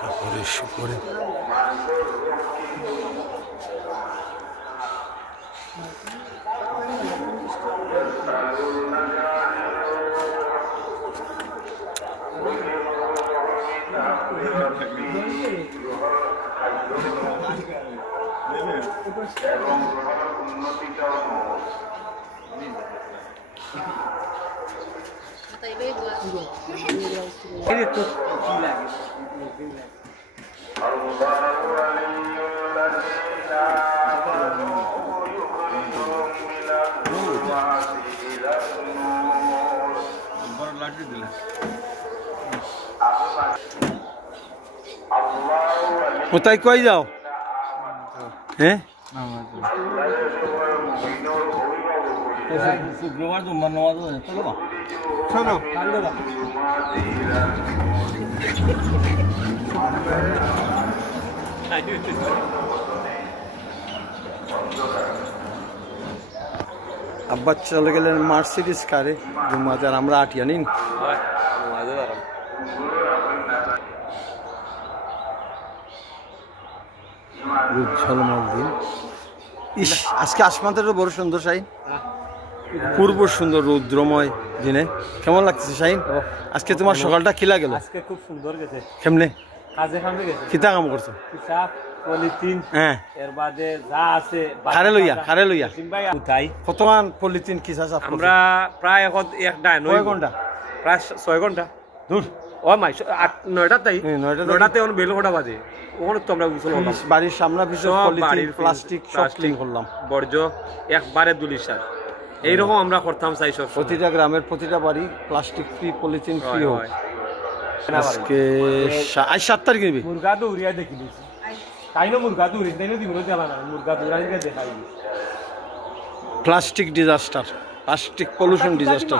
কাপড়ের সুপরে কোথায় কই যাও? হ্যাঁ শুক্রবার তোমার নামাজ শোনো আব্বা চলে গেলেন মার্সিডিজ কারে জুম্মাতে, আর আমরা আটিয়া নিন ঝলমল দিন। ইস, আজকে আসমানটা বড় সুন্দর শাহিন, পূর্ব সুন্দর রৌদ্রময় দিনে কেমন লাগতেছে শাহিন? আজকে তোমার সকালটা খিলা গেল? আজকে খুব সুন্দর গেছে। কেমনে কাজে কামে গেছে? কিতা কাম করছো? হিসাব পলিথিন, হ্যাঁ এর বাদে যা আছে খারে লইয়া তাই কতমান পলিথিন কিসা সাফ আমরা প্রায় এখন একটা 9 ঘন্টা, প্রায় 6 ঘন্টা দূর ও মাই 9টা তাই 9টাতে এখন বেল ঘন্টা বাজে। ওখানে তো আমরা গোসল করলাম, বাড়ির সামনে পিছনে পলিথিন প্লাস্টিক সব ক্লিন করলাম, বর্জ্য একবারে দুলিশার এইরকম আমরা করতাম চাই সব। প্রতিটা গ্রামের প্রতিটা বাড়ি প্লাস্টিক ফ্রি পলিথিন ফ্রি হোক। আজকে আজ 7 তারিখ নিবি মুরগা দৌড়িয়া দেখি দিছি তাই না, মুরগা দৌড়ি তাই না, দিগুলো জ্বালা না, মুরগা দৌড়াই দেখাই plastic disaster, plastic pollution disaster.